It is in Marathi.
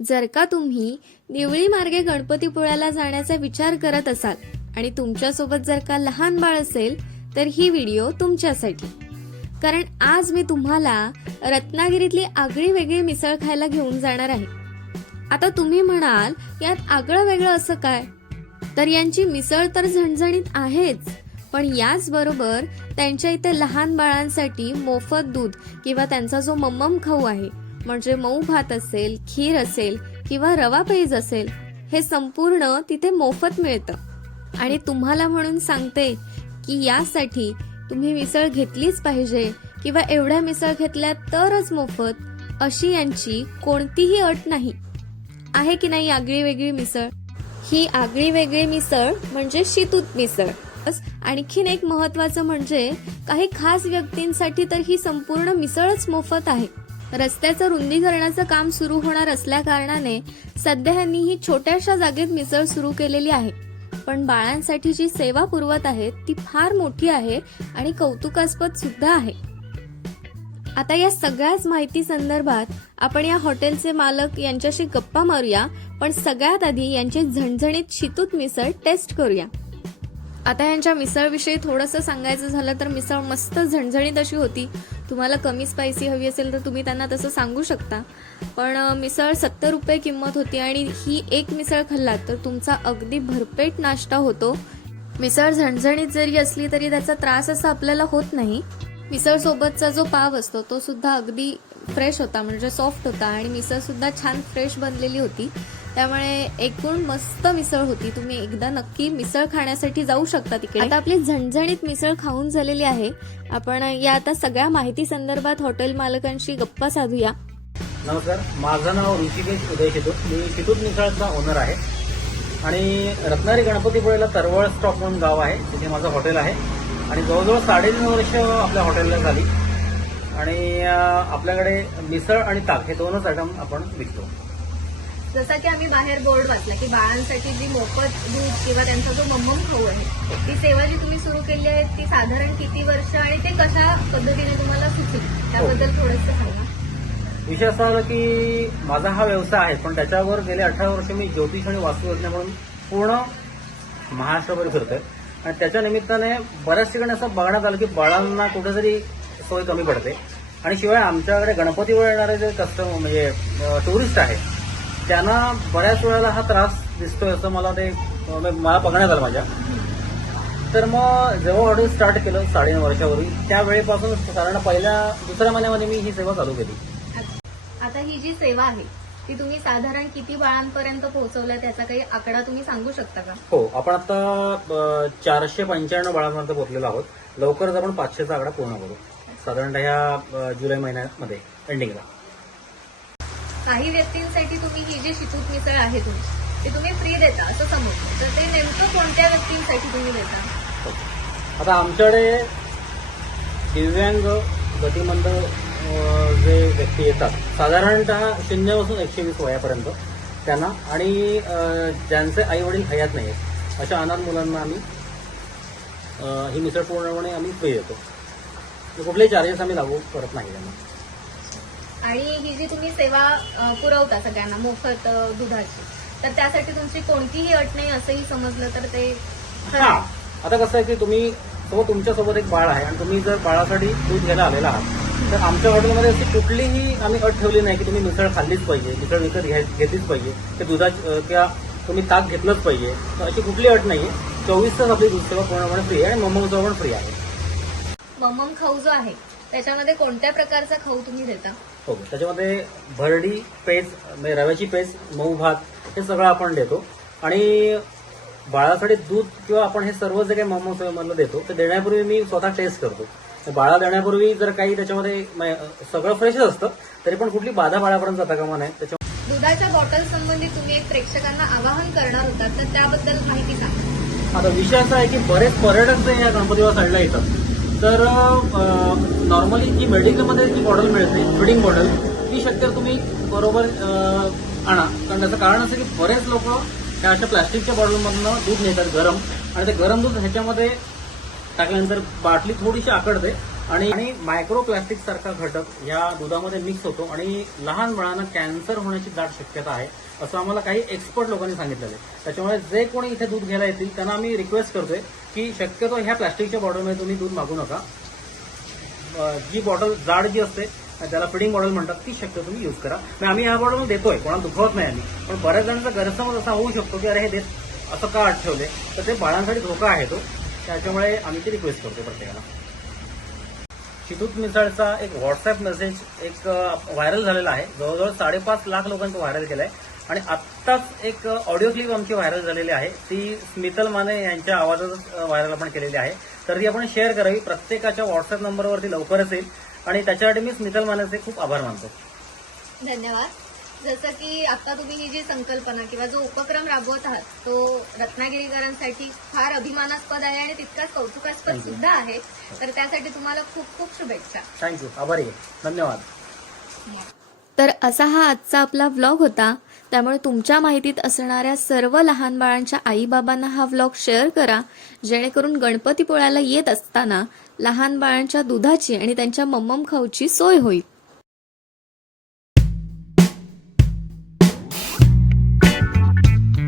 जर का तुम्ही निवळी मार्गे गणपतीपुळ्याला जाण्याचा विचार करत असाल आणि तुमच्यासोबत जर का लहान बाळ असेल तर ही व्हिडिओ तुमच्यासाठी. कारण आज मी तुम्हाला रत्नागिरीतली आगळी वेगळी मिसळ खायला घेऊन जाणार आहे. आता तुम्ही म्हणाल यात आगळं वेगळं असं काय? तर यांची मिसळ तर झणझणीत आहेच पण याचबरोबर त्यांच्या इथे लहान बाळांसाठी मोफत दूध किंवा त्यांचा जो मम्मम खाऊ आहे म्हणजे मऊ भात असेल खीर असेल किंवा रवा पेज असेल हे संपूर्ण तिथे मोफत मिळतं. आणि तुम्हाला म्हणून सांगते की यासाठी तुम्ही मिसळ घेतलीच पाहिजे किंवा एवढ्या मिसळ घेतल्या तरच मोफत अशी यांची कोणतीही अट नाही. आहे की नाही आगळी वेगळी मिसळ? ही आगळी वेगळी मिसळ म्हणजे शितूत मिसळ. बस, आणखीन एक महत्वाचं म्हणजे काही खास व्यक्तींसाठी तर ही संपूर्ण मिसळच मोफत आहे. रस्त्याचं रुंदीकरणाचं काम सुरू होणार असल्या कारणाने सध्या यांनी ही छोट्याशा जागेत मिसळ सुरू केलेली आहे. पण बाळांसाठी जी सेवा पुरवत आहेत ती फार मोठी आहे आणि कौतुकास्पद सुद्धा आहे. आता या सगळ्याच माहिती संदर्भात आपण या हॉटेलचे मालक यांच्याशी गप्पा मारूया पण सगळ्यात आधी यांचे झणझणीत शितूत मिसळ टेस्ट करूया. आता यांच्या मिसळविषयी थोडंसं सांगायचं झालं तर मिसळ मस्त झणझणीत अशी होती. तुम्हाला कमी स्पायसी हवी असेल तर तुम्ही त्यांना तसं सांगू शकता. पण मिसळ सत्तर रुपये किंमत होती आणि ही एक मिसळ खाल्लात तर तुमचा अगदी भरपेट नाश्ता होतो. मिसळ झणझणीत जरी असली तरी त्याचा त्रास असा आपल्याला होत नाही. मिसळ सोबतचा जो पाव असतो तो सुद्धा अगदी फ्रेश होता म्हणजे सॉफ्ट होता आणि मिसळ सुद्धा छान फ्रेश बनलेली होती. त्यामुळे एकूण मस्त मिसळ होती. तुम्ही एकदा नक्की मिसळ खाण्यासाठी जाऊ शकता तिकडे. आता आपली झणझणीत मिसळ खाऊन झालेली आहे. आपण या आता सगळ्या माहिती संदर्भात हॉटेल मालकांशी गप्पा साधूया. नमस्कार. माझं नाव ऋषिकेश उदय शितूत मी शितूत मिसळचा ओनर आहे. आणि रत्नागिरी गणपतीपुळेला तरवळ स्टॉप म्हणून गाव आहे. तिथे माझं हॉटेल आहे. आणि जवळजवळ साडेतीन वर्ष आपल्या हॉटेलला झाली. आणि आपल्याकडे मिसळ आणि ताक हे दोनच आयटम आपण विकतो. जसं की आम्ही बाहेर बोर्ड वाचला की बाळांसाठी जी मोफत दूध किंवा त्यांचा जो मम्मम खाऊ आहे ती सेवा जी तुम्ही सुरू केली आहे ती साधारण किती वर्ष आणि ते कशा पद्धतीने तुम्हाला सुचली? त्याबद्दल थोडंसं सांगा. विषय असा झाला की माझा हा व्यवसाय आहे पण त्याच्यावर गेले अठरा वर्ष मी ज्योतिष आणि वास्तुविज्ञान म्हणून पूर्ण महाराष्ट्रभर फिरतोय. आणि त्याच्या निमित्ताने बऱ्याच ठिकाणी असं बघण्यात आलं की बाळांना कुठेतरी सोय कमी पडते. आणि शिवाय आमच्याकडे गणपतीवर येणारे जे कस्टमर म्हणजे टुरिस्ट आहेत त्यांना बऱ्याच वेळेला हा त्रास दिसतोय असं मला ते अं, मला बघण्यात आलं माझ्या. तर मग जेव्हा हॉटेल स्टार्ट केलं साडेनऊ वर्षापूर्वी त्यावेळेपासून साधारण पहिल्या दुसऱ्या महिन्यामध्ये मी ही सेवा चालू केली. आता ही जी सेवा आहे ती तुम्ही साधारण किती बाळांपर्यंत पोहोचवल्या त्याचा काही आकडा तुम्ही सांगू शकता का? हो आपण आता चारशे पंच्याण्णव बाळांपर्यंत पोहोचलेलो आहोत. लवकरच आपण पाचशेचा आकडा पूर्ण करू. साधारणतः ह्या जुलै महिन्यामध्ये एंडिंगला काही व्यक्तींसाठी तुम्ही ही जी शितूत मिसळ आहे तुमची ते तुम्ही फ्री देता असं समजतं. तर ते नेमकं कोणत्या व्यक्तींसाठी तुम्ही देता? आता आमच्याकडे दिव्यांग गतिमंद जे व्यक्ती येतात साधारणतः शून्यापासून एकशे वीस वयापर्यंत त्यांना आणि ज्यांचे आई वडील हयात नाही आहेत अशा अनाथ मुलांना आम्ही ही मिसळ पूर्णपणे आम्ही फ्री देतो. कुठलेही चार्जेस आम्ही लागू करत नाही त्यांना. आणि ही जी तुम्ही सेवा पुरवता सगळ्यांना मोफत दुधाची तर त्यासाठी तुमची कोणतीही अट नाही असंही समजलं तर ते हा. आता कसं आहे की तुम्ही सोबत तुमच्यासोबत एक बाळ आहे आणि तुम्ही जर बाळासाठी दूध घ्यायला आलेला आहात तर आमच्या हॉटेलमध्ये अशी कुठलीही आम्ही अट ठेवली नाही की तुम्ही मिसळ खाल्लीच पाहिजे मिसळ विकत घेतलीच पाहिजे ते दुधात किंवा तुम्ही ताक घेतलंच पाहिजे तर अशी कुठली अट नाही आहे चोवीस तास आपली दूध सेवा पूर्णपणे फ्री आहे आणि मोमोचा पण फ्री आहे. मम्मम खाऊ जो आहे त्याच्यामध्ये कोणत्या प्रकारचा खाऊ तुम्ही देता? हो त्याच्यामध्ये भरडी पेज म्हणजे रव्याची पेज मऊ भात हे सगळं आपण देतो. आणि बाळासाठी दूध किंवा आपण हे सर्व जे काही मोमोज मधलं देतो ते देण्यापूर्वी मी स्वतः टेस्ट करतो. बाळा देण्यापूर्वी जर काही त्याच्यामध्ये सगळं फ्रेशच असतं तरी पण कुठली बाधा बाळापर्यंत जाता कामा नाही त्याच्या दुधाच्या बॉटल संबंधित तुम्ही एक प्रेक्षकांना आवाहन करणार होता तर त्याबद्दल माहिती सांगा. आता विषय असा आहे की बरेच पर्यटक जे या गणपतीवर साईडला येतात तर नॉर्मली जी मेडिकलमध्ये जी बॉटल मिळते फिडिंग बॉटल ती शक्यतो तुम्ही बरोबर आणा. कारण त्याचं कारण असं की बरेच लोक त्या अशा प्लास्टिकच्या बॉटलमधनं दूध नेतात गरम. आणि ते गरम दूध ह्याच्यामध्ये टाकल्यानंतर बाटली थोडीशी आकडते आणि आणि मायक्रोप्लास्टिक सारखा घटक या दुधामध्ये मिक्स होतो आणि लहान मुलांना कॅन्सर होण्याची दाट शक्यता आहे असं आम्हाला काही एक्सपर्ट लोकांनी सांगितलेलं आहे. त्याच्यामुळे जे कोणी इथे दूध घ्यायला येतील त्यांना आम्ही रिक्वेस्ट करतोय की शक्यतो ह्या प्लास्टिकच्या बॉटलमध्ये तुम्ही दूध मागू नका. जी बॉटल जाड जी असते त्याला फिडिंग बॉटल म्हणतात ती शक्य तुम्ही यूज करा. मग आम्ही ह्या बॉटल देतोय कोणाला दुखवत नाही आम्ही. पण बऱ्याच जणांचा गैरसमज असा होऊ शकतो की अरे हे देत असं का आठ ठेवले तर ते बाळांसाठी धोका आहे तो. त्याच्यामुळे आम्ही ती रिक्वेस्ट करतो प्रत्येकाला. शितूत मिसळचा एक व्हॉट्सअप मेसेज एक व्हायरल झालेला आहे. जवळजवळ साडेपाच लाख लोकांचं व्हायरल केलंय. आणि आत्ताच एक ऑडिओ क्लिप आमची व्हायरल झालेली आहे. ती स्मितल माने यांच्या आवाजातच व्हायरल आपण केलेली आहे. तर ती आपण शेअर करावी. प्रत्येकाच्या व्हॉट्सअप नंबरवरती लवकरच येईल. आणि त्याच्यासाठी मी स्मितल मानेचे खूप आभार मानतो. धन्यवाद. जसं की आता तुम्ही ही जी संकल्पना किंवा जो उपक्रम राबवत आहात तो रत्नागिरीकरांसाठी फार अभिमानास्पद आहे आणि तितकाच कौतुकास्पद. सुद्धा आहे. तर त्यासाठी तुम्हाला खूप खूप शुभेच्छा. थँक्यू. आभारी धन्यवाद. तर असा हा आजचा आपला व्लॉग होता. त्यामुळे तुमच्या माहितीत असणाऱ्या सर्व लहान बाळांच्या आईबाबांना हा व्लॉग शेअर करा. जेणेकरून गणपतीपुळ्याला येत असताना लहान बाळांच्या दुधाची आणि त्यांच्या मम्मम खाऊची सोय होईल.